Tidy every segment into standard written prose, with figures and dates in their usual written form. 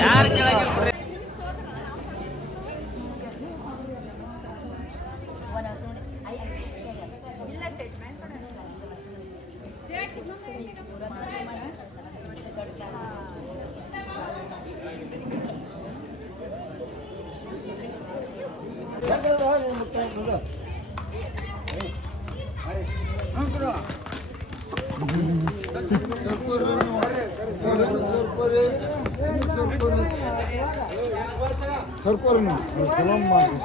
ಯಾರು ಕೇಳಾಗಿಲ್ಲ ಸರ್ಪರನು ಸಲಂ ಮಾಡಿ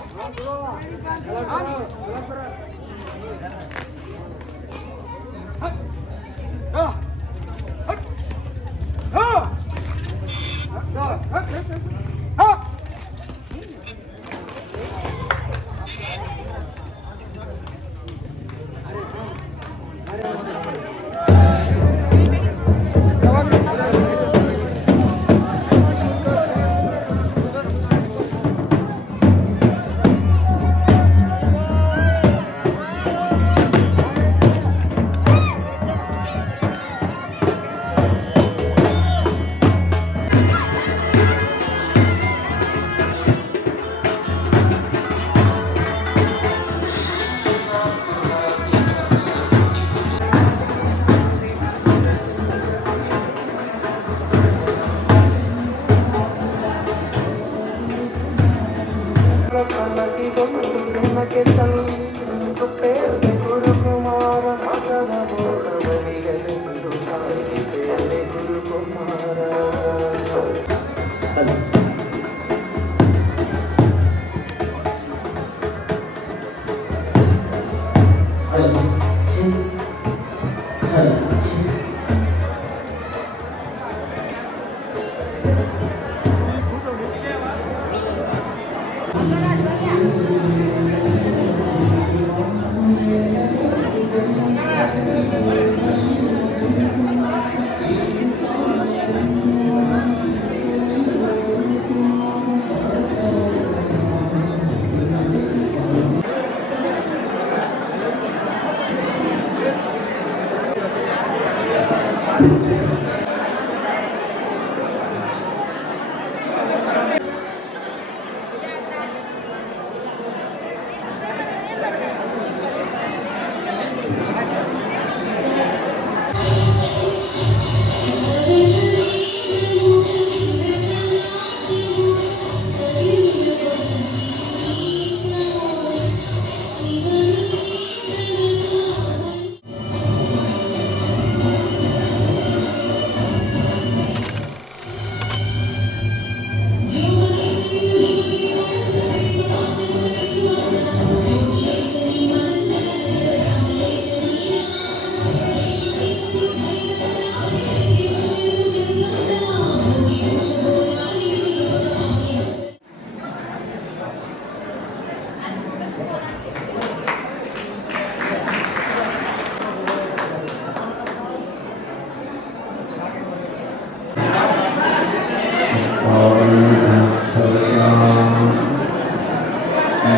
ಶ್ರೀ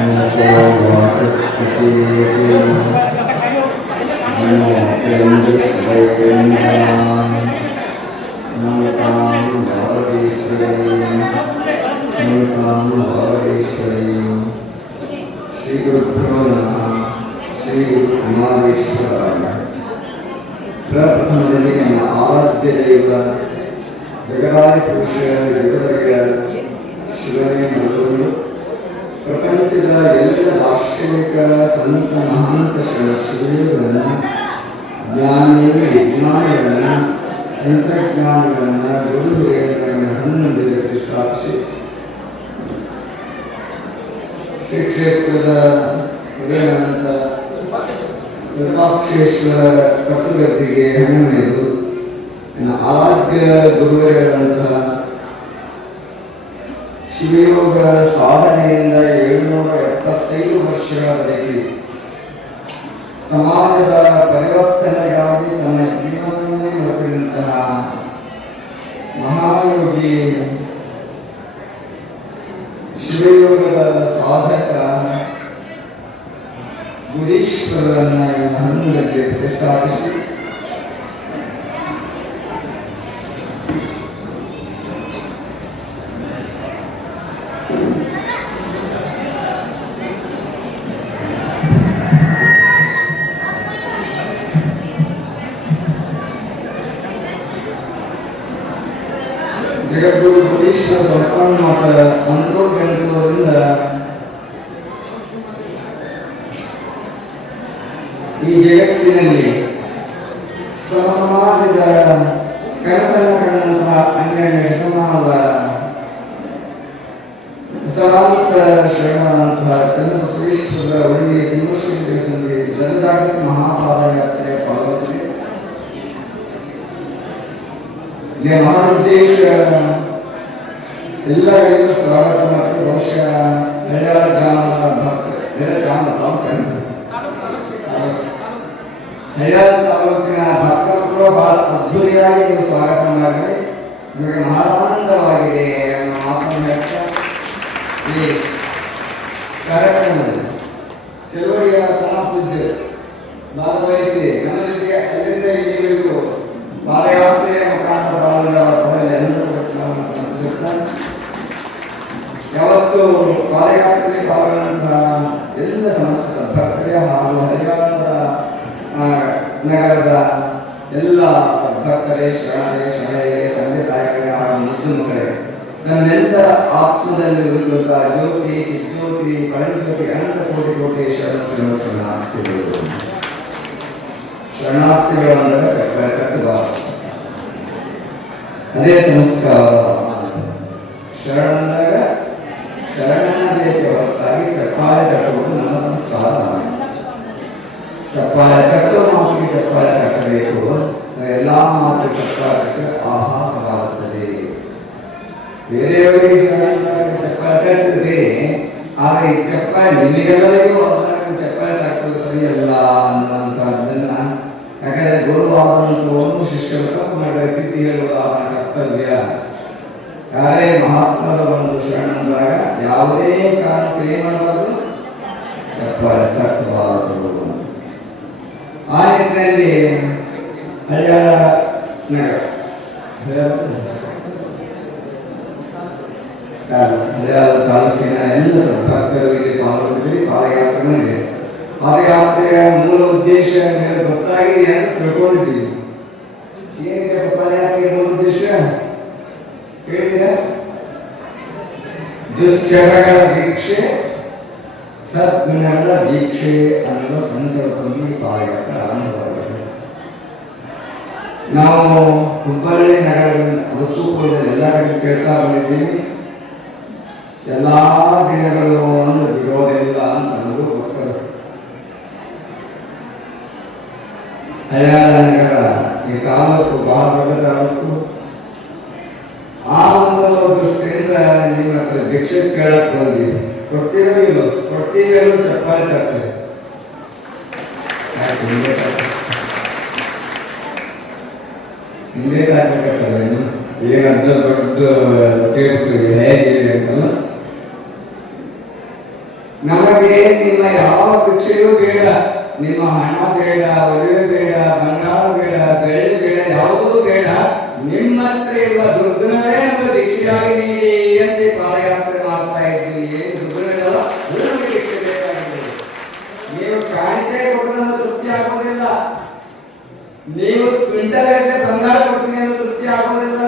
ಗುರುಭ್ಯೋ ನಮಃ. ಶ್ರೀ ಕುಮಾರೇಶ್ವರಾಯ. ಪ್ರಥಮದಲ್ಲಿ ನಮ್ಮ ಆರಾಧ್ಯ ದೈವ ಜಗದಾದಿ ಪುರುಷ ಜಗದೊಡೆಯ ಶಿವನೇ ಮೊದಲು ಪ್ರಪಂಚದ ಎಲ್ಲ ದಾರ್ಶನಿಕ ಸಂತ ಮಹಾಂತ ಶಿವಯೋಗರನ್ನು ಜ್ಞಾನಿ ವಿಜ್ಞಾನಿಗಳನ್ನು ತಂತ್ರಜ್ಞಾನಿಗಳನ್ನು ಗುರು ಹಿರಿಯರನ್ನು ಹನ್ನೊಂದು ಪ್ರತಿಷ್ಠಾಪಿಸಿ ಶ್ರೀ ಕ್ಷೇತ್ರದ ಹೃದಯವಂತ ವಿರೂಪಾಕ್ಷೇಶ್ವರ ಕಟ್ಟುಗದ್ದಿಗೆ ಹಣ್ಣು ಆರಾಧ್ಯ ಗುರುವರಾದಂತಹ ಶಿವಯೋಗ ಸಾಧನೆಯಿಂದ 775 ವರ್ಷಗಳವರೆಗೆ ಸಮಾಜದ ಪರಿವರ್ತನೆಗಾಗಿ ತನ್ನ ಜೀವನವನ್ನೇ ಮುಡುಪಿದಂತಹ ಮಹಾಯೋಗಿ ಶಿವಯೋಗದ ಸಾಧಕ ಗುರೀಶ್ವರರನ್ನ ಹನುಮಂತಕ್ಕೆ ಪ್ರತಿಷ್ಠಾಪಿಸಿ ಜಗದ್ಗುರು ಗುರೀಶ್ವರ ಸಂಸ್ಥಾನ ಮಠ ಅಂಕೋರ್ ಬೆಂಗಳೂರಿಂದ ಈ ಜಗತ್ತಿನಲ್ಲಿ ಸಮಾಜದ ಕನಸನ್ನು ಕಂಡಂತಹ 12ನೇ ಶತಮಾನದ ಸನಾತನ ಶರಣಾದಂತಹ ಚನ್ನಬಸವೇಶ್ವರ ಒಳಗೆ ಚನ್ನಬಸವೇಶ್ವರರಿಗೆ ಜನಜಾಗೃತಿ ಮಹಾಪಾದಯಾತ್ರೆ ಪಾಲ್ಗೊಂಡಿದೆ. ಈ ಮಹಾನುದ್ದೇಶ ಎಲ್ಲರಿಗೂ ಸ್ವಾಗತ ಮತ್ತು ಬಹುಶಃ ಹಳ್ಯಾಳ ಗ್ರಾಮದ ಹಳ್ಯಾಳ ತಾಲೂಕಿನ ಭಕ್ತರು ಬಹಳ ಅದ್ಭುತವಾಗಿ ನೀವು ಸ್ವಾಗತ ಮಾಡಿದರೆ ನಿಮಗೆ ಮಹಾನಂದವಾಗಿದೆ ಅನ್ನೋ ಮಾತನ್ನು ಹೇಳ್ತಾ ಈ ಕಾರ್ಯಕ್ರಮದಲ್ಲಿ ಚಳುವಳಿಯ ತನ್ನ ಪೂಜ್ಯ ಭಾಗವಹಿಸಿ ನನ್ನ ಜೊತೆಗೆ ಅಲ್ಲಿಂದ ಇಲ್ಲಿವರೆಗೂ ಪಾದಯಾತ್ರೆಯ ಮುಖಾಂತರ ಯಾವತ್ತು ಪಾದಯಾತ್ರೆಯಲ್ಲಿ ಪಾಲ್ಗೊಂಡಂತಹ ಎಲ್ಲ ಸಮಸ್ತ ಸದ್ಭಕ್ತರೇ ಹಾಗೂ ಹರಿಯಾಣದ ನಗರದ ಎಲ್ಲ ಸದ್ಭಕ್ತರೇ ಶರಣರೇ ತಂದೆ ತಾಯಿಗಳೇ ಹಾಗೂ ಮುದ್ದು ಮಕ್ಕಳೇ ನನ್ನೆಲ್ಲರ ಆತ್ಮದಲ್ಲಿ ಉಳಿದ ಜ್ಯೋತಿ ಚಿಜ್ಯೋತಿ ಪರಂಜ್ಯೋತಿ ಅನಂತ ಕೋಟಿ ಕೋಟಿ ಶರಣಾರ್ಥಿಗಳು ಶರಣಾರ್ಥಿಗಳು ಅಂದರೆ ಚಕ್ರ ಕಟ್ಟಬಾರದು, ಅದೇ ಸಂಸ್ಕಾರ. ಶರಣಂದಾಗ ಶರಣನ ಬೇಕು ಹೊರತಾಗಿ ಚಪ್ಪಾಳೆ ಕಟ್ಟುವುದು ನಮ್ಮ ಸಂಸ್ಕಾರ. ಚಪ್ಪಾಳೆ ಕಟ್ಟುವ ಮಾತಿಗೆ ಚಪ್ಪಾಳೆ ಕಟ್ಟಬೇಕು, ಎಲ್ಲ ಮಾತು ಚಪ್ಪಾಳೆ ಆಭಾಸವಾಗುತ್ತದೆ. ಬೇರೆಯವರಿಗೆ ಶರಣಂದಾಗ ಚಪ್ಪಾಳೆ ಕಟ್ಟುವುದು ಬೇರೆ, ಆದರೆ ಈ ಚಪ್ಪಾಳೆ ನಿಮಗೆಲ್ಲರಿಗೂ ಅದನ್ನು ಚಪ್ಪಾಳೆ ಕಟ್ಟುವುದು ಸರಿಯಲ್ಲ ಅನ್ನುವಂಥದ್ದನ್ನ, ಯಾಕಂದರೆ ಗುರುವಾದಂಥವನ್ನು ಶಿಷ್ಯರು ತಪ್ಪು ಮಾಡಿದ ತಿದ್ದಿ ಹೇಳುವುದು ಅವನ ಕರ್ತವ್ಯ. ಯಾರೇ ಮಹಾತ್ಮರು ಬಂದು ಶರಣಂದಾಗ ಯಾವುದೇ ಕಾರಣಕ್ಕೆ ಏನು ಮಾಡಬಾರದು, ಚಪ್ಪಾಳೆ ತಟ್ಟಬಾರದು. ಆ ನಿಟ್ಟಿನಲ್ಲಿ ಹಳ್ಯಾಳ ನಗರ ಹಳ್ಯಾಳ ತಾಲೂಕಿನ ಎಲ್ಲ ಸದ್ಭಕ್ತರಿಗೆ ಪಾಲ್ಗೊಂಡಿದ್ರಿ. ಪಾದಯಾತ್ರೆ ಇದೆ. ಪಾದಯಾತ್ರೆಯ ಮೂಲ ಉದ್ದೇಶ ಗೊತ್ತಾಗಿದೆ ಅಂತ ತಿಳ್ಕೊಂಡಿದ್ದೀವಿ. ಏನಿದೆ ಪಾದಯಾತ್ರೆಯ ಮೂಲ ಉದ್ದೇಶ ಹೇಳಿದ? ದುಶ್ಚರಗಳ ದೀಕ್ಷೆ ಸದ್ಗುಣಗಳ ದೀಕ್ಷೆ ಅನ್ನುವ ಸಂದರ್ಭದಲ್ಲಿ ಪಾದಯಾತ್ರೆ ಆರಂಭವಾಗಿದೆ. ನಾವು ಹುಬ್ಬಳ್ಳಿ ನಗರದಿಂದ ಹೊತ್ತುಕೊಳ್ಳಲು ಎಲ್ಲ ಕಡೆ ಕೇಳ್ತಾ ಬಂದಿದ್ದೀವಿ. ಎಲ್ಲ ದಿನಗಳು ಒಂದು ಬಿಡೋದಿಲ್ಲ ಅಂತ ನಮಗೂ ಗೊತ್ತದು. ಹಳ್ಯಾಳ ನಗರ ಈ ತಾಲೂಕು ಬಹಳ ದೊಡ್ಡ ತಾಲೂಕು. ಆ ಒಂದು ದೃಷ್ಟಿಯಿಂದ ನಿಮ್ಮ ಹತ್ರ ಭಿಕ್ಷೆ ಕೇಳಕ್ಕೆ ಬಂದಿದ್ದೀವಿ. ಕೊಡ್ತೀರೋ ಇಲ್ಲೋ? ಕೊಡ್ತೀವಿ ಅನ್ನೋ ಚಪ್ಪಾಳೆ ತರ್ತೇವೆ. ಹಿಂದೆ ಹಾಕ್ಬೇಕಾಗ್ತದೆ. ಏನಂತ ದೊಡ್ಡ ಟೇಪ್ ಹೇಗಿದೆ ಅಂತಲ್ಲ. ನಮಗೆ ನಿಮ್ಮ ಯಾವ ಭಿಕ್ಷೆಯೂ ಬೇಡ, ನಿಮ್ಮ ಹಣ ಬೇಡ, ಒಡವೆ ಬೇಡ, ಬಂಗಾರ ಬೇಡ, ಬೆಳ್ಳಿ ಬೇಡ, ಯಾವುದೂ ಬೇಡ. ನಿಮ್ಮ ಹತ್ರ ಇರುವ ದುರ್ಗುಣವೇ ನಮಗೆ ಭಿಕ್ಷೆಯಾಗಿ ನೀಡಿ ಅಂತ ಪಾದಯಾತ್ರೆ ಮಾಡ್ತಾ ಇದ್ದೀವಿ. ಏನು ದುರ್ಗುಣಗಳ ಭಿಕ್ಷೆ ಬೇಕಾಗಿದೆ. ನೀವು ಕಾಣಿಕೆ ಕೊಟ್ಟು ನಮಗೆ ತೃಪ್ತಿ ಆಗೋದಿಲ್ಲ. ನೀವು ಕ್ವಿಂಟಲ್ ಬಂಗಾರ ಕೊಡ್ತೀನಿ ಅನ್ನೋ ತೃಪ್ತಿ ಆಗೋದಿಲ್ಲ.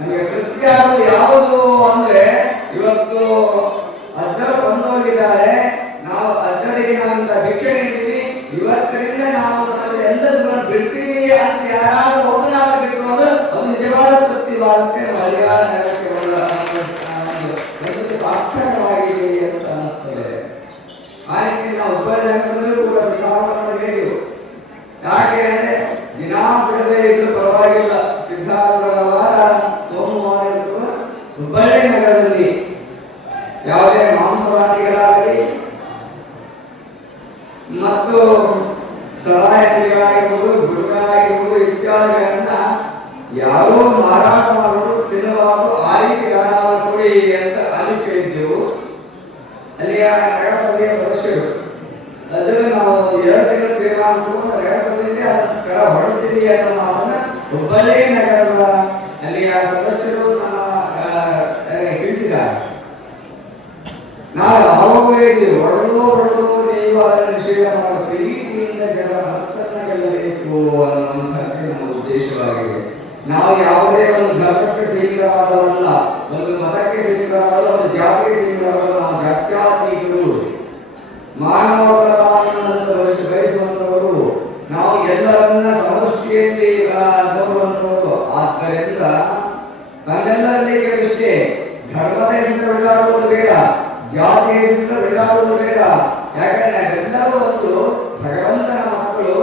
ನಮಗೆ ತೃಪ್ತಿ ಆಗೋದು ಯಾವುದು ಅಂದ್ರೆ, ಇವತ್ತು ಅಜ್ಜರು ಬಂದೋಗಿದ್ದಾರೆ, ನಾವು ಅಜ್ಜರಿಗೆ ನಾವಂತ ಭಿಕ್ಷೆ ನೀಡ್ತೀವಿ, ಇವತ್ತರಿಂದ ನಾವು ಎಲ್ಲದನ್ನು ಬಿಡ್ತೀವಿ ಅಂತ ಯಾರು ಒಬ್ಬನಾಗ ಬಿಟ್ಟು ಅದು ನಿಜವಾದ ತೃಪ್ತಿ ಬಾಳಕ್ಕೆ ಮಲಯಾಳ ನಗರಕ್ಕೆ ಸಾರ್ಥಕವಾಗಿದೆ ಅಂತ ಅನಿಸ್ತದೆ. ಆ ರೀತಿ ನಾವು ಹುಬ್ಬಳ್ಳಿ ನಗರದಲ್ಲೂ ಕೂಡ ಸಿದ್ಧಾರ್ಥವನ್ನು ಹೇಳಿದೆವು. ಯಾಕೆ ಅಂದ್ರೆ ದಿನಾ ಬಿಡದೆ ಇದ್ರೂ ಪರವಾಗಿಲ್ಲ, ಸಿದ್ಧಾರ್ಥವಾರ ಸೋಮವಾರ ಹುಬ್ಬಳ್ಳಿ ನಗರದಲ್ಲಿ ಯಾವುದೇ ಮಾಂಸವಾದಿಗಳಾಗಲಿ ಮತ್ತು ಸರಾಯಿಗಳಾಗಿರ್ಬೋದು, ಗುಡುಗಳಾಗಿರ್ಬೋದು ಇತ್ಯಾದಿಗಳನ್ನ ಯಾರೋ ಮಾರಾಟ ಮಾಡೋದು ತಿನ್ನಬಾರದು, ಆ ರೀತಿ ಕೊಡಿ ಅಂತ ಅಲ್ಲಿ ಕೇಳಿದ್ದೆವು. ಅಲ್ಲಿಯ ನಗರಸಭೆಯ ಸದಸ್ಯರು ಅದನ್ನು ನಾವು 2 ತಿಂಗಳ ಪ್ರೇಮ ಅನ್ಕೊಂಡು ನಗರಸಭೆಯಲ್ಲಿ ಕೆಳ ಹೊಡೆಸ್ತೀವಿ ಅನ್ನೋ ಮಾತನ್ನ ಹುಬ್ಬಳ್ಳಿ ನಗರದ ಅಲ್ಲಿಯ ಸದಸ್ಯರು ನಮ್ಮ ತಿಳಿಸಿದ್ದಾರೆ. ನಾವು ಯಾವಾಗ ಹೇಳಿದ್ದೀವಿ, ಹೊಡೆದು ನೀವು ಅದನ್ನು ನಿಷೇಧ ಮಾಡೋ ಪ್ರೀತಿಯಿಂದ ಜನರ ಮನಸ್ಸನ್ನ ಗೆಲ್ಲಬೇಕು ಅನ್ನುವಂಥದ್ದು ನಮ್ಮ ಉದ್ದೇಶವಾಗಿದೆ. ನಾವು ಯಾವುದೇ ಒಂದು ಧರ್ಮಕ್ಕೆ ಸೀಮಿತವಾದವಲ್ಲ, ಒಂದು ಮತಕ್ಕೆ ಸೀಮಿತವಾದ, ಒಂದು ಜಾತಿಗೆ ಸೀಮಿತವಾದ, ನಾವು ಜಾತ್ಯಾತೀತರು, ಮಾನವ ಪ್ರಧಾನವನ್ನು ಬಯಸುವಂತವರು, ನಾವು ಎಲ್ಲರನ್ನ ಸಮಷ್ಟಿಯಲ್ಲಿ ನೋಡುವಂತವರು. ಆದ್ದರಿಂದ ತನ್ನೆಲ್ಲರಲ್ಲಿ ಕೇಳಿಷ್ಟೇ, ಧರ್ಮದ ಹೆಸರು ಬಿಡಾಡುವುದು ಬೇಡ, ಜಾತಿ ಹೆಸರು ಬಿಡಾಡುವುದು ಬೇಡ. ಯಾಕಂದ್ರೆ ಎಲ್ಲರೂ ಒಂದು ಭಗವಂತನ ಮಕ್ಕಳು.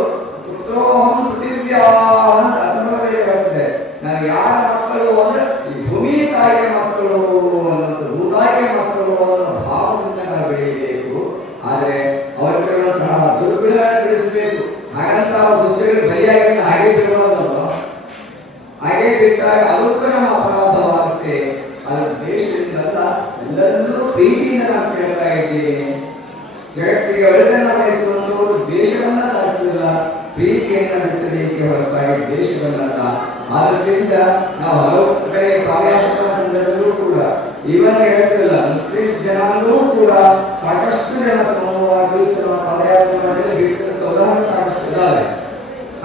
ಪುತ್ರೋಹಂ ಪೃಥಿವ್ಯಾ ಅಂತ ಅರ್ಥದಲ್ಲಿ ಬರ್ತದೆ. ನಾವು ಯಾರ ಮಕ್ಕಳು ಅಂದ್ರೆ ಈ ಭೂಮಿ ತಾಯಿಯ ಮಕ್ಕಳು ಅನ್ನೋದು, ಭೂತಾಯಿಯ ಮಕ್ಕಳು ಅನ್ನೋ ಭಾವದಿಂದ ನಾವು ಬೆಳೆಯಬೇಕು. ಆದರೆ ಅವರಿಗಿರುವಂತಹ ದುರ್ಗುಣಗಳನ್ನು ಬಿಡಿಸಬೇಕು. ಹಾಗಂತ ದುಷ್ಟರಿಗೆ ಬಲಿಯಾಗಿ ಹಾಗೆ ಬಿಡುವುದಲ್ಲ. ಹಾಗೆ ಬಿಟ್ಟಾಗ ಅದಕ್ಕೂ ನಮ್ಮ ಅಪರಾಧವಾಗುತ್ತೆ. ಅದು ದೇಶದಿಂದಲ್ಲ, ಎಲ್ಲರನ್ನೂ ಪ್ರೀತಿಯಿಂದ ನಾವು ಕೇಳ್ತಾ ಇದ್ದೀವಿ. ಜಗತ್ತಿಗೆ ಒಳ್ಳೆದನ್ನ ಬಯಸುವಂತವರು ದೇಶವನ್ನ ಸಾಧಿಸಿಲ್ಲ, ಪ್ರೀತಿಯನ್ನ ಬಿಡಿಸಲಿಕ್ಕೆ ಹೊರತಾಗಿ ದೇಶವನ್ನಲ್ಲ. ಆದ್ದರಿಂದ ನಾವು ಹಲವು ಕಡೆ ಪಾದಯಾತ್ರಾ ಸಂದರ್ಭದಲ್ಲೂ ಕೂಡ ಇವನ್ ಹೇಳ್ತಿಲ್ಲ, ಮುಸ್ಲಿಮ್ಸ್ ಜನಾಂಗವೂ ಕೂಡ ಸಾಕಷ್ಟು ಜನ ಸಮೂಹವಾಗಿ ಪಾದಯಾತ್ರೆ ಬಿಟ್ಟಂತ ಉದಾಹರಣೆ ಸಾಕಷ್ಟು ಇದ್ದಾವೆ.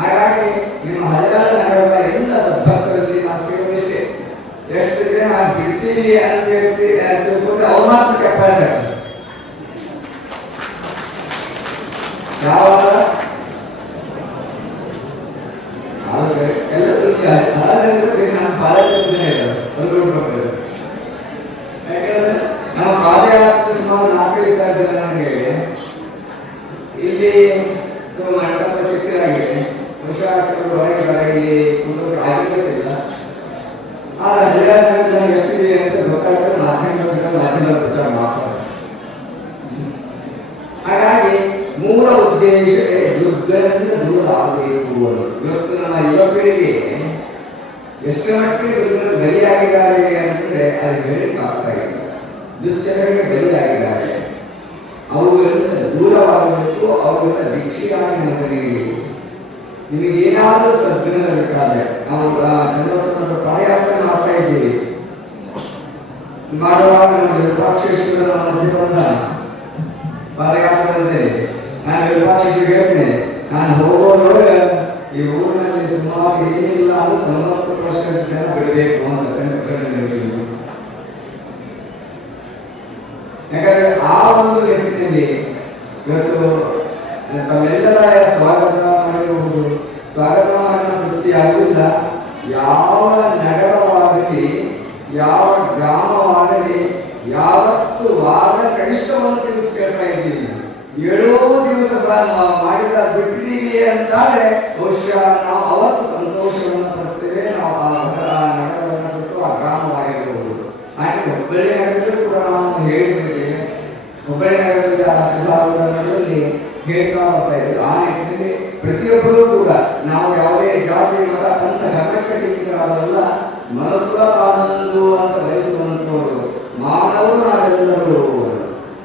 ಹಾಗಾಗಿ ನಿಮ್ಮ ಹಳೆಯಾಳ ನಗರದ ಎಲ್ಲ ಸದ್ಭಕ್ತರಲ್ಲಿ ನಾವು ಕೇಳುವುದಿಷ್ಟೇ, ಎಷ್ಟು ಜನ ಬಿಡ್ತೀವಿ ಅಂತ ಹೇಳ್ತೀವಿ ತಿಳ್ಕೊಂಡ್ರೆ ಅವ್ರು ಮಾತ್ರ ಚಪ್ಪಾಳೆ ಯಾವಾಗ ಎಲ್ಲರೂ ನಾನು ಪಾದಯಾತ್ರೆ ಯಾಕಂದ್ರೆ ನಾವು ಪಾದಯಾತ್ರೆ ಸುಮಾರು 4-5 ಸಾವಿರ ಜನ ನನಗೆ ಇಲ್ಲಿ ಮಂಟಪ ಚಿಕ್ಕದಾಗಿದೆ, ವರ್ಷ ಹೊರಗೆ ಇಲ್ಲಿ ಕುಂದೋಗಿ ಆಗಿರೋದಿಲ್ಲ. ಆದ್ರೆ ಹಳ್ಳಿಯಾಗ ಎಷ್ಟಿದೆ ಅಂತ ಗೊತ್ತಾಗುತ್ತೆ, 400 ಪ್ರಚಾರ ಮಾಡ್ತಾರೆ. ಹಾಗಾಗಿ ಮೂಲ ಉದ್ದೇಶ ದುರ್ಗದಿಂದ ದೂರ ಆಗಬೇಕು ಅನ್ನೋದು. ಇವತ್ತು ನಮ್ಮ ಯುವ ಪೀಳಿಗೆ ಎಷ್ಟು ಮಟ್ಟಿಗೆ ದುರ್ಗರು ಬಲಿಯಾಗಿದ್ದಾರೆ ಅಂತಂದ್ರೆ ಅದು ಹೇಳಿಕ್ಕೆ ಆಗ್ತಾ ಇಲ್ಲ. ದುಶ್ಚರಗಳಿಗೆ ಬಲಿಯಾಗಿದ್ದಾರೆ. ಅವುಗಳಿಂದ ದೂರವಾಗಬೇಕು, ಅವುಗಳ ಭಿಕ್ಷೆಯಾಗಿ ನಮಗೆ ನಿಮಗೇನಾದರೂ ಸದ್ಗುಣ ಬೇಕಾದ್ರೆ ನಾವು ಚಂದ್ರವಸನ ಪಾದಯಾತ್ರೆ ಮಾಡ್ತಾ ಇದ್ದೀವಿ. ಮಾಡುವಾಗ ನಮ್ಮ ವಿರೂಪಾಕ್ಷೇಶ್ವರ ಮಧ್ಯೆ ಬಂದ ಪಾದಯಾತ್ರೆ ನಾನು ವಿರೂಪಾಕ್ಷೇಶ್ವರ ಹೇಳ್ತೇನೆ, ನಾನು ಹೋಗೋದ್ರೊಳಗೆ ಈ ಊರಿನಲ್ಲಿ ಸುಮಾರು ಏನಿಲ್ಲ ಅದು 90% ಜನ ಬಿಡಬೇಕು ಅಂತ ಹೇಳ್ತೀನಿ. ಯಾಕಂದ್ರೆ ಆ ಒಂದು ವ್ಯಕ್ತಿಯಲ್ಲಿ ಇವತ್ತು ತಮ್ಮೆಲ್ಲರ ಸ್ವಾಗತ ಮಾಡಿರುವುದು, ಸ್ವಾಗತ ಮಾಡಿದ ತೃಪ್ತಿ ಆಗುವುದಿಲ್ಲ. ಯಾವ ನಗರವಾಗಲಿ, ಯಾವ ಗ್ರಾಮವಾಗಲಿ, ಯಾವತ್ತು ವಾರ ಕನಿಷ್ಠ 1 ದಿವಸ ಕೇಳ್ತಾ ಇದ್ದೀವಿ. 7 ದಿವಸ ಮಾಡಿದ ಬಿಟ್ಟಿದ್ದೀವಿ ಅಂತಾದ್ರೆ ಬಹುಶಃ ನಾವು ಅವತ್ತು ಸಂತೋಷವನ್ನು ಪಡ್ತೇವೆ. ನಾವು ಆ ನಗರವನ್ನು ಬಿಟ್ಟು ಆ ಗ್ರಾಮವಾಗಿರಬಹುದು. ಹಾಗೆ ಹುಬ್ಬಳ್ಳಿ ನಗರದಲ್ಲೂ ಕೂಡ ನಾವು ಹೇಳಿದ್ದೇವೆ. ಹುಬ್ಬಳ್ಳಿ ನಗರದಲ್ಲಿ ಆ ಸಿದ್ಧಾರ್ಥದಲ್ಲಿ ಹೇಳ್ತಾ ಬರ್ತಾ ಇದ್ದೀವಿ. ಆ ನಿಟ್ಟಿನಲ್ಲಿ ಪ್ರತಿಯೊಬ್ಬರೂ ಕೂಡ ನಾವು ಯಾವುದೇ ಜಾತಿ ಮತ ಪಂಥ ಧರ್ಮಕ್ಕೆ ಸೀಮಿತರಾದವಲ್ಲ, ಮನುಕುಲ ತಾನೊಂದು ಅಂತ ಬಯಸುವಂತವರು. ಮಾನವರು ನಾವೆಲ್ಲರೂ,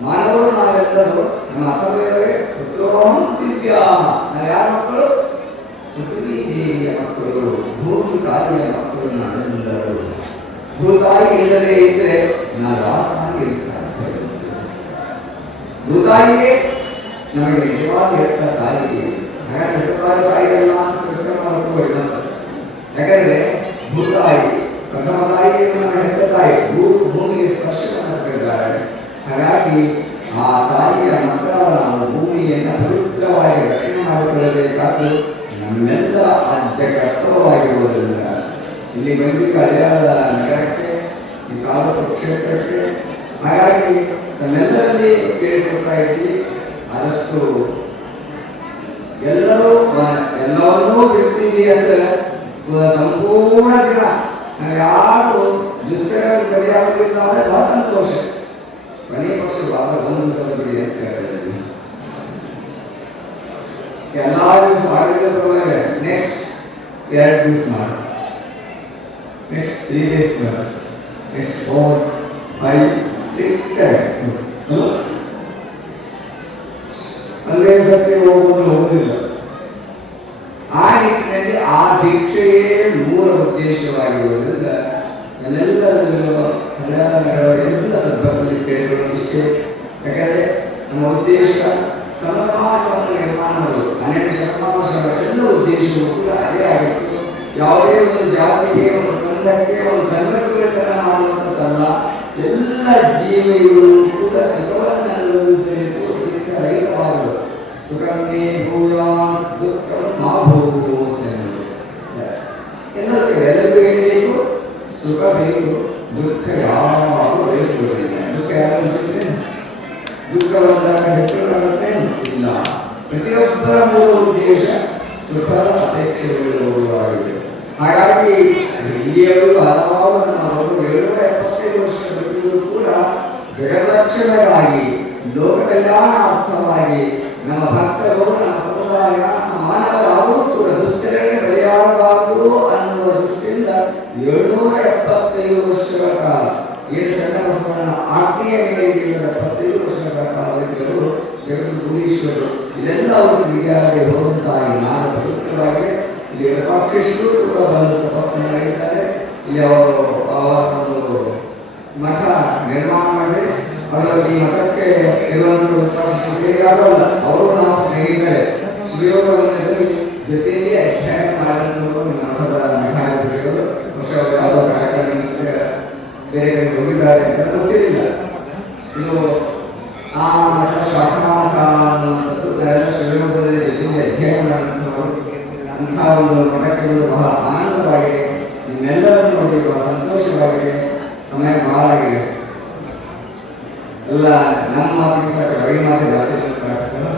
ಮಾನವರು ನಾವೆಲ್ಲರೂ ನಾವೆಲ್ಲರೂ ನಮ್ಮ ಅರ್ಥವೇ ಪುತ್ರೋಹಂ ದಿವ್ಯಾ, ನಾವು ಯಾರ ಮಕ್ಕಳು? ಪೃಥ್ವಿ ದೇವಿಯ ಮಕ್ಕಳು, ಭೂಮಿ ತಾಯಿಯ ಮಕ್ಕಳು ನಾವೆಲ್ಲರೂ. ಭೂತಾಯಿ ಇಲ್ಲದೆ ಇದ್ರೆ ನಾವು ಯಾರು ಸಾಧ್ಯ? ಭೂತಾಯಿಗೆ ನಮಗೆ ನಿಜವಾಗಿ ಹೆತ್ತ ತಾಯಿ. ಹಾಗಾಗಿ ಹೆತ್ತ ತಾಯಿಯಲ್ಲ ಅಂತ ಪ್ರಶ್ನೆ ಮಾಡಬಹುದು. ಯಾಕಂದ್ರೆ ಭೂತಾಯಿ ಪ್ರಥಮ ತಾಯಿ ನಮ್ಮ ಹೆತ್ತ ತಾಯಿ, ಭೂಮಿಗೆ ಸ್ಪರ್ಶ ಮಾಡಿದ್ದಾರೆ. ಹಾಗಾಗಿ ಆ ತಾಯಿಯ ಮಕ್ಕಳಾದ ನಾವು ಭೂಮಿಯನ್ನು ಪವಿತ್ರವಾಗಿ ರಕ್ಷಣೆ ಮಾಡಿಕೊಳ್ಳಬೇಕಾದ್ದು ನಮ್ಮೆಲ್ಲ ಆದ್ಯ ಕರ್ತವ್ಯವಾಗಿರುವುದರಿಂದ ಇಲ್ಲಿ ಬಂದು ಹಳೆಯಾದ ನಗರಕ್ಕೆ, ಈ ತಾಲೂಕು ಕ್ಷೇತ್ರಕ್ಕೆ, ಹಾಗಾಗಿ ನಮ್ಮೆಲ್ಲರಲ್ಲಿ ಕೇಳಿಕೊಳ್ತಾ ಇದ್ದೀವಿ. ಆದಷ್ಟು ಎಲ್ಲವನ್ನೂ ಬಿಡ್ತೀವಿ ಅಂತ ಸಂಪೂರ್ಣ ದಿನ ಯಾರು ದುಷ್ಟರಲ್ಲಿ ಬಲಿಯಾಗುತ್ತಿಲ್ಲ ಅಂದರೆ ಬಹಳ ಸಂತೋಷ. ಕೊನೆಯ ಪಕ್ಷ ಭಾಗ ಒಂದು ಸಲ ಬಿಡಿ ಅಂತ ಹೇಳ್ತಿದ್ದೀವಿ. ಎಲ್ಲ ದಿವಸ ಮಾಡಿದ್ರೆ ನೆಕ್ಸ್ಟ್ 2 ದಿವಸ ಮಾಡಿ, ನೆಕ್ಸ್ಟ್ 3 ಡೇಸ್ ಮಾಡಿ, ನೆಕ್ಸ್ಟ್ 4, 5, 6, 7 ಅಲ್ಲೇ ಸತ್ಯ ಹೋಗುವುದಿಲ್ಲ. ಆ ನಿಟ್ಟಿನಲ್ಲಿ ಆ ಭಿಕ್ಷೆಯೇ ಮೂಲ ಉದ್ದೇಶವಾಗಿರುವುದರಿಂದ ಎಲ್ಲರಲ್ಲೂ ಎಲ್ಲ ಸಂದರ್ಭದಲ್ಲಿ ಕೇಳಿಕೊಳ್ಳಲು ಇಷ್ಟೇ. ಯಾಕಂದರೆ ನಮ್ಮ ಉದ್ದೇಶ ಸಮಾಜವನ್ನು ನಿರ್ಮಾಣ ಮಾಡುವುದು. ಅನೇಕ ಶತಮಾನಗಳ ಎಲ್ಲ ಉದ್ದೇಶವೂ ಕೂಡ ಅದೇ ಆಗಿತ್ತು. ಯಾವುದೇ ಒಂದು ಜಾತಿಗೆ, ಒಂದು ಬಂಧಕ್ಕೆ, ಒಂದು ಧರ್ಮಕ್ಕೆ ಮಾಡುವಂಥದ್ದಲ್ಲ. ಎಲ್ಲ ಜೀವಿಗಳು ಕೂಡ ಸುಖವನ್ನು ಅನುಭವಿಸಬೇಕು, ರಹಿತವಾಗಲು. ಸುಖಮೇ ಭೂಯಾತ್ ದುಃಖಂ ಮಾ ಭೂತು ಎಲ್ಲರಿಗೂ ಏನು ಬೇಕು? ಸುಖ ಬೇಕು, ದುಃಖ ಯಾರು ಬಯಸುವುದಿಲ್ಲ. ದುಃಖ ಯಾರು ಬಯಸುತ್ತೇನೆ? ದುಃಖ ಬಂದಾಗ ಹೆಸರುಗಳಾಗುತ್ತೆ ಇಲ್ಲ. ಪ್ರತಿಯೊಬ್ಬರ ಮೂಲ ಉದ್ದೇಶ ಸುಖದ ಅಪೇಕ್ಷೆಗಳಿರುವುದಾಗಿದೆ. ಹಾಗಾಗಿ ಇಲ್ಲಿಯವರು ಹಲವಾರು ನಮ್ಮ 775 ವರ್ಷ ಬದುಕಿದ್ರು ಕೂಡ ಜಗದಕ್ಷಣೆಗಳಾಗಿ, ಲೋಕ ಕಲ್ಯಾಣ ಅರ್ಥವಾಗಿ ನಮ್ಮ ಭಕ್ತರು, ನಮ್ಮ ಸಮುದಾಯ, ನಮ್ಮ ಮಾನವರಾದರೂ ಕೂಡ ದುಷ್ಟರಿಗೆ ಬಲಿಯಾಗಬಾರದು ಅನ್ನುವ ದೃಷ್ಟಿಯಿಂದ 775 ವರ್ಷಗಳ ಕಾಲ ಏನು ಚನ್ನಬಸವಣ್ಣನ ಆಜ್ಞೆಯ ಮೇರೆಗೆ 75 ವರ್ಷಗಳ ಕಾಲದಲ್ಲಿದ್ದರು ಜಗದ್ಗುರೀಶ್ವರರು. ಇದೆಲ್ಲ ಅವರು ತಿರುಗಾಡಿ ಹೋದಂತಾಗಿ ನಾಡು ಪವಿತ್ರವಾಗಿದೆ. ಇಲ್ಲಿ ವಿರೂಪಾಕ್ಷೇಶ್ವರರು ಕೂಡ ಬಂದು ತಪಸ್ಸನ್ನು ಮಾಡಿದ್ದಾರೆ. ಇಲ್ಲಿ ಅವರು ಒಂದು ಮಠ ನಿರ್ಮಾಣ ಮಾಡಿ ಅವರಲ್ಲಿ ಮಠಕ್ಕೆ ಇರುವಂತಹ ಅವರು ನಾವು ಸ್ನೇಹಿತರೆ. ಶ್ರೀಯೋಗದಲ್ಲಿ ಜೊತೆಯಲ್ಲಿ ಅಧ್ಯಯನ ಮಾಡಿದಂಥವರು ಮಠದ ಮಠಾಧಿಪತಿಗಳು. ಅವರು ಯಾವುದೋ ಕಾರ್ಯಕ್ರಮಕ್ಕೆ ಬೇರೆ ಕಡೆ ಹೋಗಿದ್ದಾರೆ ಅಂತ ಗೊತ್ತಿರಲಿಲ್ಲ. ಇದು ಆ ಮಠ ಶಾಖಾಮಠ ಅನ್ನುವಂಥದ್ದು ಶ್ರೀಯೋಗದಲ್ಲಿ ಜೊತೆಯಲ್ಲಿ ಅಧ್ಯಯನ ಮಾಡಿದಂಥವರು. ಅಂಥ ಒಂದು ಮಠಕ್ಕೆ ಬಹಳ ಆನಂದವಾಗಿದೆ. ನಿಮ್ಮೆಲ್ಲರನ್ನು ನೋಡಿ ಬಹಳ ಸಂತೋಷವಾಗಿದೆ. ಸಮಯ ಬಹಳ ಆಗಿದೆ. ಎಲ್ಲ ನಮ್ಮ ಮಾತಿನ ಬಗೆ ಮಾತು ಜಾಸ್ತಿ ಆಗ್ತದೆ.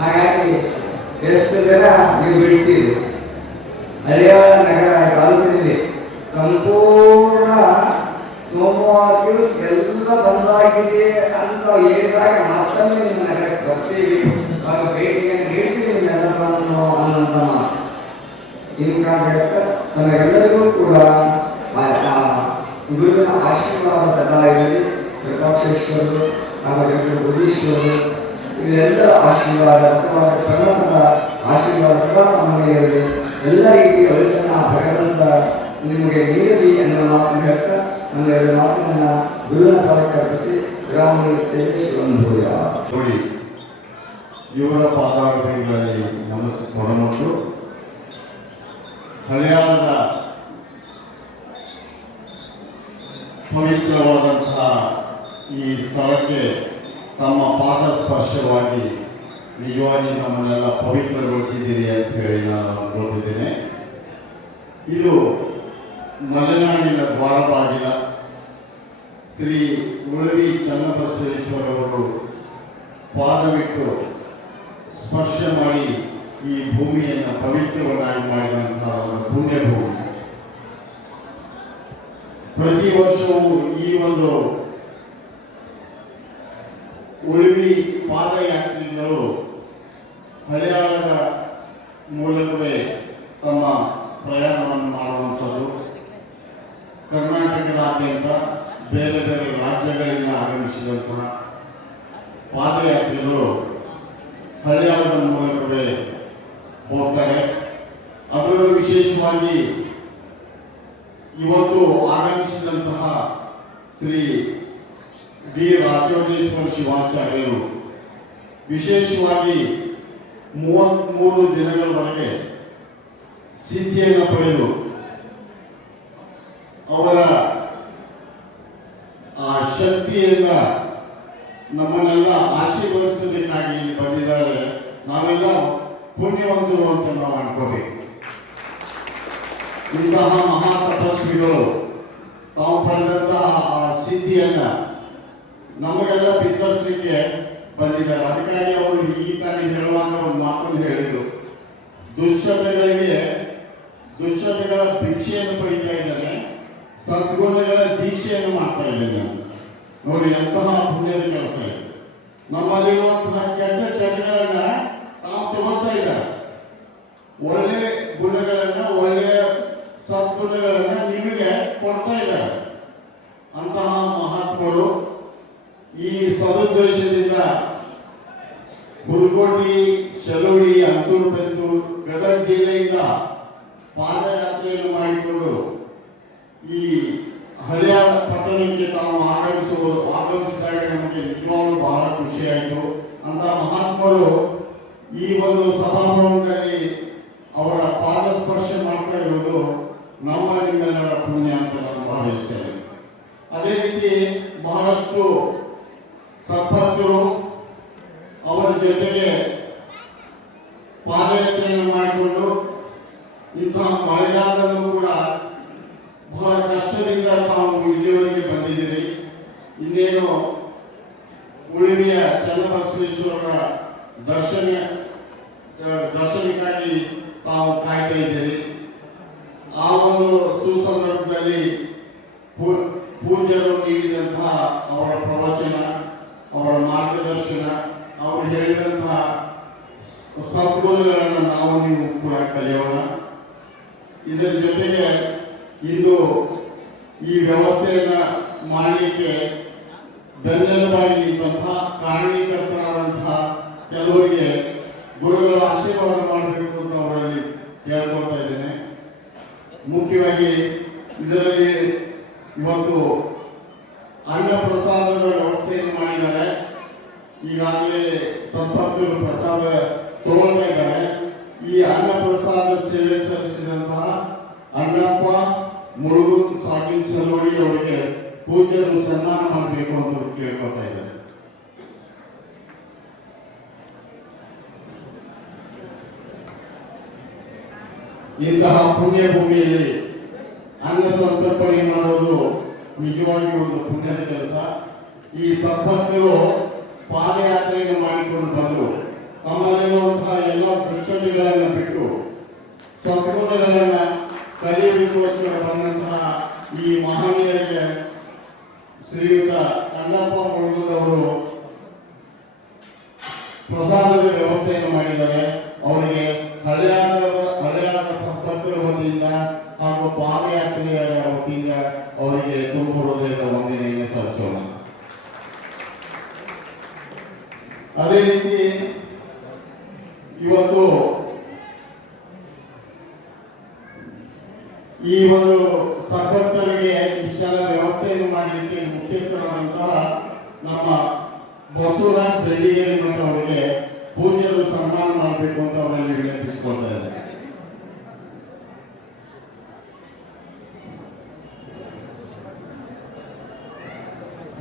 ಹಾಗಾಗಿ ಎಷ್ಟು ಜನ ನೀವು ಬಿಡ್ತೀರಿ? ಹಳೆಯಾಳ ನಗರ ತಾಲೂಕಿನಲ್ಲಿ ಸಂಪೂರ್ಣ ಸೋಮವಾರ ಎಲ್ಲ ಬಂದಾಗಿದೆ ಅಂತ ಹೇಳಿದಾಗ ಮತ್ತೊಮ್ಮೆ ನಿಮ್ಮ ನಗರಕ್ಕೆ ಬರ್ತೀವಿ, ಭೇಟಿಯನ್ನು ನೀಡ್ತೀವಿ ನಿಮ್ಮೆಲ್ಲರನ್ನು ಅನ್ನುವಂಥ ಮಾತು. ಈ ಕಾರಣ ತಮಗೆಲ್ಲರಿಗೂ ಕೂಡ ಗುರುವಿನ ಆಶೀರ್ವಾದ ಸದಾ ಇರಲಿ. ವಿರೂಪಾಕ್ಷೇಶ್ವರರು ಹಾಗೂ ಜಗದ್ಗುರೀಶ್ವರರು ಇವರೆಲ್ಲರ ಆಶೀರ್ವಾದ, ಬಸವರ ಪ್ರಣವದ ಆಶೀರ್ವಾದ ಸದಾ ನಮಗೆ ಇರಲಿ. ಎಲ್ಲ ರೀತಿಯ ಒಳಿತನ್ನ ಭಗವಂತ ನಿಮಗೆ ನೀಡಲಿ ಎನ್ನುವ ಮಾತನ್ನು ಹೇಳ್ತಾ ನನ್ನ 2 ಮಾತುಗಳನ್ನು ಗುರುವಿನ ಪಾದಕ್ಕೆ ಅರ್ಪಿಸಿ ವಿರಾಮ ನೀಡುತ್ತೇವೆ. ಶಿವಂಭೂಯ ನೋಡಿ, ಇವರ ಪಾದಾರ್ಪಣೆಗಳಲ್ಲಿ ನಮಸ್ಕರಿಸಿಕೊಂಡು ಹಳೆಯಾಳದ ಪವಿತ್ರವಾದಂತಹ ಈ ಸ್ಥಳಕ್ಕೆ ತಮ್ಮ ಪಾದ ಸ್ಪರ್ಶವಾಗಿ ನಿಜವಾಗಿ ನಮ್ಮನ್ನೆಲ್ಲ ಪವಿತ್ರಗೊಳಿಸಿದ್ದೀರಿ ಅಂತ ಹೇಳಿ ನಾನು ಅನ್ಕೊಂಡಿದ್ದೇನೆ. ಇದು ಮಲೆನಾಡಿನ ದ್ವಾರಬಾಗಿಲ ಶ್ರೀ ಉಳವಿ ಚನ್ನಬಸವೇಶ್ವರವರು ಪಾದವಿಟ್ಟು ಸ್ಪರ್ಶ ಮಾಡಿ ಈ ಭೂಮಿಯನ್ನು ಪವಿತ್ರವನ್ನಾಗಿ ಮಾಡಿದಂತಹ ಒಂದು ಪುಣ್ಯಭೂಮಿ. ಪ್ರತಿ ವರ್ಷವೂ ಈ ಒಂದು ಉಳುವಿ ಪಾದಯಾತ್ರಿಗಳು ಹಳೆಯಾಳದ ಮೂಲಕವೇ ತಮ್ಮ ಪ್ರಯಾಣವನ್ನು ಮಾಡುವಂಥದ್ದು. ಕರ್ನಾಟಕದಾದ್ಯಂತ ಬೇರೆ ಬೇರೆ ರಾಜ್ಯಗಳಿಂದ ಆಗಮಿಸಿದಂತಹ ಪಾದಯಾತ್ರಿಗಳು ಹಳಿಯಾಳದ ಮೂಲಕವೇ ಹೋಗ್ತಾರೆ. ಅದರಲ್ಲೂ ವಿಶೇಷವಾಗಿ ಇವತ್ತು ಆಗಮಿಸಿದಂತಹ ಶ್ರೀ ಡಿ ರಾಜೋಗೇಶ್ವರ ಶಿವಾಚಾರ್ಯರು ವಿಶೇಷವಾಗಿ 33 ದಿನಗಳವರೆಗೆ ಸಿದ್ಧಿಯನ್ನು ಪಡೆದು ಅವರ ಆ ಶಕ್ತಿಯಿಂದ ನಮ್ಮನ್ನೆಲ್ಲ ಆಶೀರ್ವದಿಸೋದಕ್ಕಾಗಿ ಇಲ್ಲಿ ಬಂದಿದ್ದಾರೆ. ನಾವೆಲ್ಲ ಪುಣ್ಯವಂತರು ಅಂತ ನಾವು ಅನ್ಕೋಬೇಕು. ಇಂತಹ ಮಹಾ ತಪಸ್ವಿಗಳು ತಾವು ಪಡೆದಂತಹ ಆ ಸಿದ್ಧಿಯನ್ನ ನಮಗೆಲ್ಲ ಬಿತ್ತರಿಸಲಿಕ್ಕೆ ಬಂದಿದ್ದಾರೆ. ಅದಕ್ಕಾಗಿ ಅವರು ಈ ತಾನೇ ಹೇಳುವಾಗ ಒಂದು ಮಾತನ್ನು ಹೇಳಿದರು, ದುಶ್ಚಟಗಳ ಭಿಕ್ಷೆಯನ್ನು ಪಡಿತಾ ಇದ್ದಾನೆ, ಸದ್ಗುಣಗಳ ದೀಕ್ಷೆಯನ್ನು ಮಾಡ್ತಾ ಇದ್ದಾನೆ ಅಂತ. ನೋಡಿ ಎಂತಹ ಪುಣ್ಯದ ಕೆಲಸ ಇದೆ. ನಮ್ಮಲ್ಲಿರುವಂತಹ ಕೆಟ್ಟ ಚಟಗಳನ್ನ ತಾವು ತಗೋತಾ ಇದ್ದಾರೆ, ಒಳ್ಳೆ ಗುಣಗಳನ್ನ ಒಳ್ಳೆಯ ಸದ್ಗುಣಗಳನ್ನ ನಿಮಗೆ ಕೊಡ್ತಾ ಇದ್ದಾರೆ. ಅಂತಹ ಮಹಾತ್ಮರು ಈ ಸದುದ್ದೇಶದಿಂದ ಹುಲ್ಕೋಟಿ, ಚಲೋಡಿ, ಅಂತೂರು ಬೆಂತೂರು, ಗದಗ ಜಿಲ್ಲೆಯಿಂದ ಪಾದಯಾತ್ರೆಯನ್ನು ಮಾಡಿಕೊಂಡು ಈ ಹಳೆಯ ಪಟ್ಟಣಕ್ಕೆ ತಾವು ಆಗಮಿಸಿದಾಗ ನಮಗೆ ನಿಜವಾಗ್ಲೂ ಬಹಳ ಖುಷಿಯಾಯಿತು. ಅಂತ ಮಹಾತ್ಮರು ಈ ಒಂದು ಸಭಾಭವನದಲ್ಲಿ ಅವರ ಪಾದ ಸ್ಪರ್ಶ ಮಾಡ್ತಾ ಇರೋದು ನಮ್ಮ ನಿಮ್ಮೆಲ್ಲರ ಪುಣ್ಯ ಅಂತ ನಾನು ಭಾವಿಸ್ತೇನೆ. ಅದೇ ರೀತಿ ಬಹಳಷ್ಟು ಸದ್ಭಕ್ತರು ಅವರ ಜೊತೆಗೆ ಪಾದಯಾತ್ರೆಯನ್ನು ಮಾಡಿಕೊಂಡು ಇಂತಹ ಮಳೆಗಾಲದಲ್ಲೂ ಕೂಡ ಬಹಳ ಕಷ್ಟದಿಂದ ತಾವು ಇಲ್ಲಿವರೆಗೆ ಬಂದಿದ್ದೀರಿ. ಇನ್ನೇನು ಉಳಿವಿಯ ಚನ್ನಬಸವೇಶ್ವರರ ದರ್ಶನಕ್ಕಾಗಿ ತಾವು ಕಾಯ್ತಾ ಇದ್ದೀರಿ. ಆ ಒಂದು ಸುಸಂದರ್ಭದಲ್ಲಿ ಪೂಜ್ಯರು ನೀಡಿದಂತಹ ಅವರ ಪ್ರವಚನ, ಅವರ ಮಾರ್ಗದರ್ಶನ, ಅವರು ಹೇಳಿದಂತಹ ಸದ್ಗುಣಗಳನ್ನು ನಾವು ನೀವು ಕೂಡ ಕಲಿಯೋಣ. ಇದರ ಜೊತೆಗೆ ಇಂದು ಈ ವ್ಯವಸ್ಥೆಯನ್ನ ಮಾಡಲಿಕ್ಕೆ ಬೆನ್ನೆಲುಬಾಗಿ ನಿಂತಹ ಕಾರಣೀಕರ್ತರಾದಂತಹ ಕೆಲವರಿಗೆ ಗುರುಗಳ ಆಶೀರ್ವಾದ ಮಾಡಬೇಕು ಅಂತ ಅವರಲ್ಲಿ ಹೇಳ್ಕೊಳ್ತಾ ಇದ್ದೇನೆ. ಮುಖ್ಯವಾಗಿ ಇದರಲ್ಲಿ ಇವತ್ತು ಅನ್ನ ಪ್ರಸಾದದ ವ್ಯವಸ್ಥೆಯನ್ನು ಮಾಡಿದ್ದಾರೆ. ಈಗಾಗಲೇ ಸದ್ಭಕ್ತರು ಪ್ರಸಾದ ತಗೊಳ್ತಾ ಇದ್ದಾರೆ. ಈ ಅನ್ನ ಪ್ರಸಾದ ಸೇವೆ ಸಲ್ಲಿಸಿದಂತಹ ಅಣ್ಣಪ್ಪ ಮುಳುಗು ಸಾಕಿನ ಚಲೋಡಿ ಅವರಿಗೆ ಪೂಜ್ಯರು ಸನ್ಮಾನ ಮಾಡಬೇಕು ಅಂತ ಕೇಳ್ಕೊತಾ ಇದ್ದಾರೆ. ಇಂತಹ ಪುಣ್ಯ ಭೂಮಿಯಲ್ಲಿ ಅನ್ನ ಸಂತರ್ಪಣೆ ಮಾಡೋದು ನಿಜವಾಗಿ ಒಂದು ಪುಣ್ಯದ ಕೆಲಸ. ಈ ಸದ್ಭಕ್ತರು ಪಾದಯಾತ್ರೆಯನ್ನು ಮಾಡಿಕೊಂಡು ಬಂದು ತಮ್ಮಲ್ಲಿರುವಂತಹ ಎಲ್ಲ ದುಶ್ಚಟಗಳನ್ನು ಬಿಟ್ಟು ಸದ್ಗುಣಗಳನ್ನು ಕಲಿಯಲಿಕ್ಕೋಸ್ಕರ ಬಂದಂತಹ ಈ ಮಹನೀಯರಿಗೆ ಶ್ರೀಯುತ ಅಣ್ಣಪ್ಪ ಮುಳುಗುದವರು ಪ್ರಸಾದದ ವ್ಯವಸ್ಥೆಯನ್ನು ಮಾಡಿದ್ದಾರೆ. ಅವರಿಗೆ ಹಳೆಯಾದ ಸಂಪರ್ಕರ ವತಿಯಿಂದ ಹಾಗೂ ಪಾದಯಾತ್ರೆಯ ವತಿಯಿಂದ ಅವರಿಗೆ ತುಂಬ ಹೃದಯದ ವಂದನೆಯನ್ನು ಸಲ್ಲಿಸೋಣ. ಅದೇ ರೀತಿ ಇವತ್ತು ಈ ಒಂದು ಸದ್ಭಕ್ತರಿಗೆ ಇಷ್ಟೆಲ್ಲ ವ್ಯವಸ್ಥೆಯನ್ನು ಮಾಡಲಿಕ್ಕೆ ಮುಖ್ಯಸ್ಥರಾದಂತಹ ನಮ್ಮ ಬಸವರಾಜ್ ಬೆಳ್ಳಿಗೇರಿ ಮತ್ತು ಅವರಿಗೆ ಪೂಜ್ಯರು ಸನ್ಮಾನ ಮಾಡಬೇಕು ಅಂತ ಅವರಲ್ಲಿ ವಿನಂತಿಸಿಕೊಳ್ತಾ ಇದ್ದಾರೆ.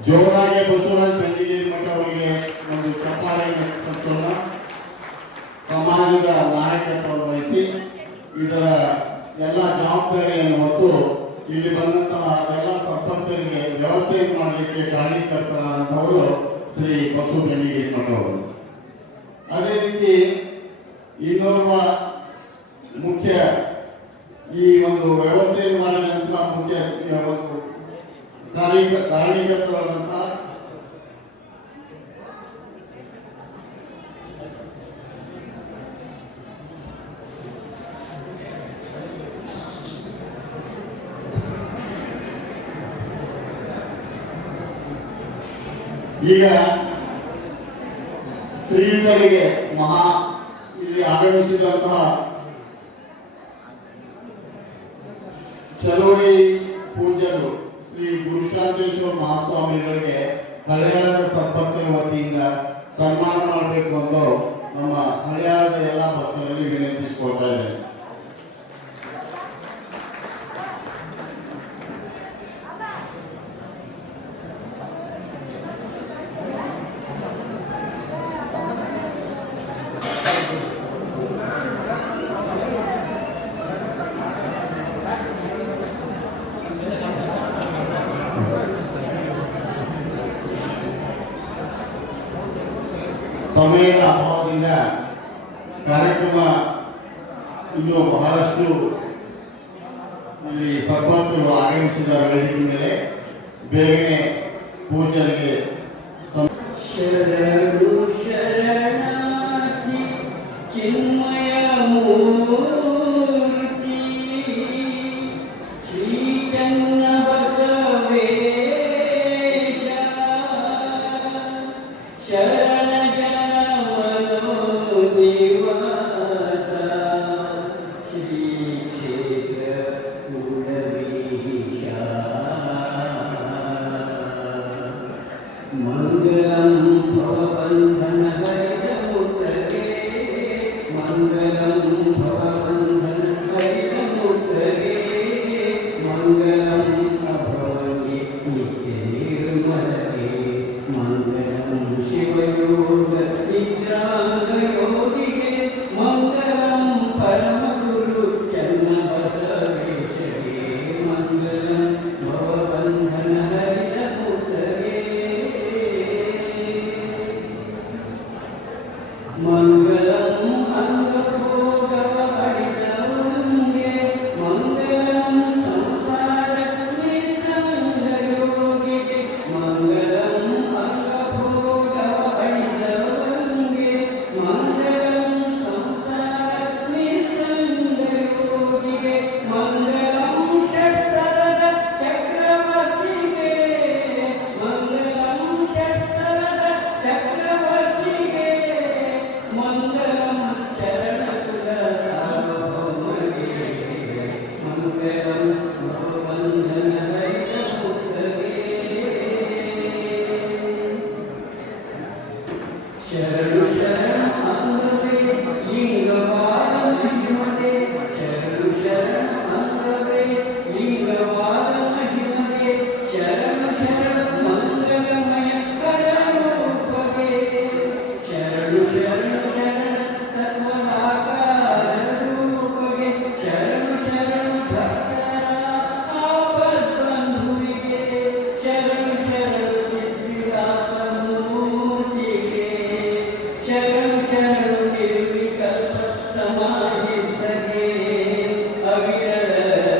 ಜೋರಾಗಿ ಬಸವರಾಜ್ ಬೆಳ್ಳಿಗೇರಿ ಮತ್ತು ಅವರಿಗೆ ಒಂದು ಚಪ್ಪಾಳೆಯನ್ನು ಸಲ್ಲಿಸೋಣ. ಸಮಾಜದ ನಾಯಕತ್ವವನ್ನು ವಹಿಸಿ ಇದರ ಎಲ್ಲ ಜವಾಬ್ದಾರಿಯನ್ನು ಹೊತ್ತು ಇಲ್ಲಿ ಬಂದಂತಹ ಎಲ್ಲ ಸದ್ಭಕ್ತರಿಗೆ ವ್ಯವಸ್ಥೆಯನ್ನು ಮಾಡಲಿಕ್ಕೆ ಕಾರ್ಯಕರ್ತರಾದಂಥವರು ಶ್ರೀ ಬಸವ ಬೆಳ್ಳಿಗೇರಿ ಮಠವರು. ಅದೇ ರೀತಿ ಇನ್ನೋರ್ವ ಮುಖ್ಯ ಈ ಒಂದು ವ್ಯವಸ್ಥೆಯನ್ನು ಮಾಡಿದಂತಹ ಮುಖ್ಯ ಒಂದು ಕಾರ್ಯಕರ್ತರಾದಂತಹ ಈಗ ಶ್ರೀಯುತರಿಗೆ ಇಲ್ಲಿ ಆಗಮಿಸಿದಂತಹ ಚಲೋಡಿ ಪೂಜ್ಯರು ಶ್ರೀ ಗುರುಶಾಂತೇಶ್ವರ ಮಹಾಸ್ವಾಮಿಗಳಿಗೆ ಹಳ್ಯಾಳದ ಸಂಪತ್ತಿನ ವತಿಯಿಂದ ಸನ್ಮಾನ ಮಾಡಬೇಕು ಅಂತ ನಮ್ಮ ಹಳ್ಯಾಳದ ಎಲ್ಲ ಭಕ್ತರಲ್ಲಿ ವಿನಂತಿಸಿಕೊಳ್ತಾ ಇದ್ದೇನೆ. ಸಮಯದ ಅಭಾವದಿಂದ ಕಾರ್ಯಕ್ರಮ ಇನ್ನೂ ಬಹಳಷ್ಟು ಇಲ್ಲಿ ಸದ್ಭಕ್ತರು ಆಗಮಿಸಿದ ವೇದಿಕೆ ಮೇಲೆ ಬೇಗನೆ ಪೂಜೆಗೆ ಶರಣು ಶರಣಾರ್ಥಿ ಚಿನ್ಮಯ ಮೂರ್ತಿ ಶ್ರೀ ಚನ್ನ ಬಸವೇಶ ಶರಣ ಜನ ಮನೋನಿವಾಸ ಶ್ರೀ ಕ್ಷೇತ್ರ ಕುಲವೀಶ ಮಂಗಲಂ ಭವಬಂಧನ ಹರಿತ ಮುಕ್ತಗೆ ಮಂಗಲಂ ಭವಬಂಧನ ಹರಿತ ಮುಕ್ತಗೆ ಮಂಗಲಂ ಅಭವಂಗೆ ನಿತ್ಯ ನಿರ್ಮಲಗೆ ಮಂಗಲಂ ಶಿವಯೋಗ ನಿದ್ರಾಂಗ ಯೋಗಿಗೆ ಮಂಗಲಂ ಪರಮಗುರು ಚನ್ನ ಬಸವೇಶಗೆ ಮಂಗಲಂ ಭವಬಂಧನ ಹರಿತ ಮುಕ್ತಗೆ ಮಂಗಲಂ ಅಂಗಭೋಗವ ಹರಿತವಂಗೆ ಮಂಗಲಂ ಸಂಸಾರ ನಿಸ್ಸಂಗ ಯೋಗಿಗೆ ಮಂಗಲಂ ಅಂಗಭೋಗವ ಹರಿತವಂಗೆ ಮಂಗಲಂ ಸಂಸಾರ ನಿಸ್ಸಂಗ ಯೋಗಿಗೆ ಮಂಗಲಂ ಷಟ್ಸ್ಥಲದ ಚಕ್ರವರ್ತಿಗೆ ಮಂಗಲಂ ಷಟ್ಸ್ಥಲದ ಚಕ್ರವರ್ತಿಗೆ ಮಂಗಲಂ ಚರಣಕುಲ ಸಾರ್ವಭೌಮಗೆ ಮಂಗಲಂ ಭವಬಂಧನ ಹರಿತ ಮುಕ್ತಗೆ ಶರಣು ಶರಣ ಅಂಗವೇ ಲಿಂಗವಾದ ಮಹಿಮದೆ ಶರಣು ಶರಣ ಅಂಗವೇ ಲಿಂಗವಾದ ಮಹಿಮದೆ ಶರಣು ಶರಣ ಮಂಗಲಮಯ ಕರರೂಪಗೆ ಶರಣು ಶರಣು ಶರಣ ತತ್ವಸಾಕಾರ ರೂಪಗೆ ಶರಣು ಶರಣು ಭಕ್ತರ ಆಪದ್ಬಂಧುವಿಗೆ ಶರಣು ಶರಣು ಚಿದ್ವಿಲಾಸ ಮೂರ್ತಿಗೆ ಶರಣು ಶರಣು ನಿರ್ವಿಕಲ್ಪ ಸಮಾಧಿಸ್ಥಗೆ ಅವಿರಳ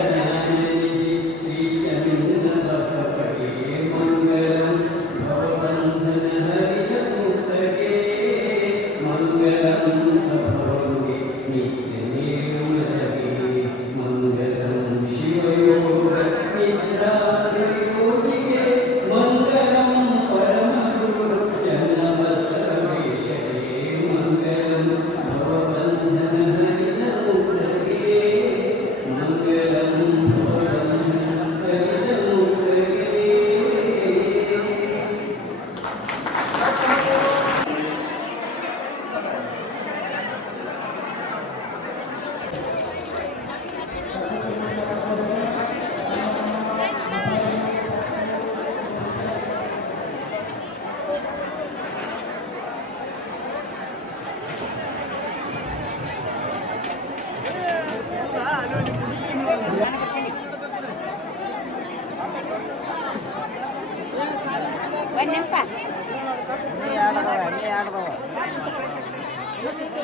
ಜ್ಞಾನನಿಧಿ ಶ್ರೀ ಚನ್ನ ಬಸವಗೆ ಮಂಗಲಂ ಭವಬಂಧನ ಹರಿತ ಮುಕ್ತಗೆ ಮಂಗಲಂ ಅಭವಂಗೆ ನಿತ್ಯ ನಿರ್ಮಲಗೆ ಮಂಗಲಂ ಶಿವಯೋಗ ನಿದ್ರಾಂಗ ಯೋಗಿಗೆ ಮಂಗಲಂ ಪರಮಗುರು ಚನ್ನ ಬಸವೇಶಗೆ ಮಂಗಲಂ ಭವಬಂಧನ ಹರಿತ ಮುಕ್ತಗೆ ಮಂಗಲಂ ಭವಬಂಧನ ಹರಿತ ಮುಕ್ತಗೆ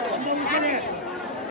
ಒಂದ್ ನಿಮಿಷ